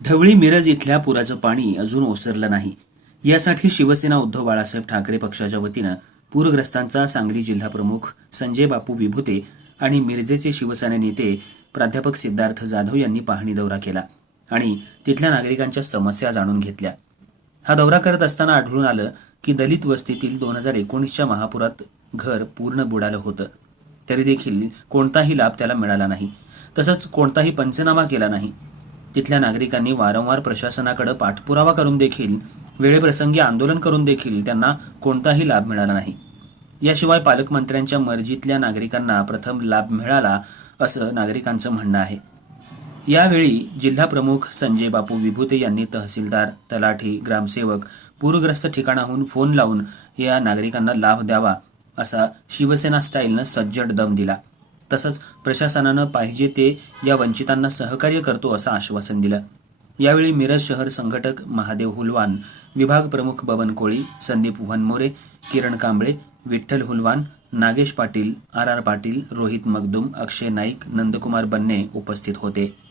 ढवळी मिरज इथल्या पुराचं पाणी अजून ओसरलं नाही. यासाठी शिवसेना उद्धव बाळासाहेब ठाकरे पक्षाच्या वतीनं पूरग्रस्तांचा सांगली जिल्हा प्रमुख संजय बापू विभुते आणि मिरजेचे शिवसेना नेते प्राध्यापक सिद्धार्थ जाधव यांनी पाहणी दौरा केला आणि तिथल्या नागरिकांच्या समस्या जाणून घेतल्या. हा दौरा करत असताना आढळून आलं की दलित वस्तीतील 2019च्या महापुरात घर पूर्ण बुडालं होतं, तरी देखील कोणताही लाभ त्याला मिळाला नाही. तसंच कोणताही पंचनामा केला नाही. तिथल्या नागरिकांनी वारंवार प्रशासनाकडे पाठपुरावा करून देखील, वेळेप्रसंगी आंदोलन करून देखील त्यांना कोणताही लाभ मिळाला नाही. याशिवाय पालकमंत्र्यांच्या मर्जीतल्या नागरिकांना प्रथम लाभ मिळाला असं नागरिकांचं म्हणणं आहे. यावेळी जिल्हा प्रमुख संजय बापू विभुते यांनी तहसीलदार, तलाठी, ग्रामसेवक, पूरग्रस्त ठिकाणाहून फोन लावून या नागरिकांना लाभ द्यावा असा शिवसेना स्टाईलनं सज्जड दम दिला. तसंच प्रशासनानं पाहिजे ते या वंचितांना सहकार्य करतो असं आश्वासन दिलं. यावेळी मिरज शहर संघटक महादेव हुलवान, विभाग प्रमुख बबन कोळी, संदीप वनमोरे, किरण कांबळे, विठ्ठल हुलवान, नागेश पाटील, आर पाटील, रोहित मगदुम, अक्षय नाईक, नंदकुमार बन्ने उपस्थित होते.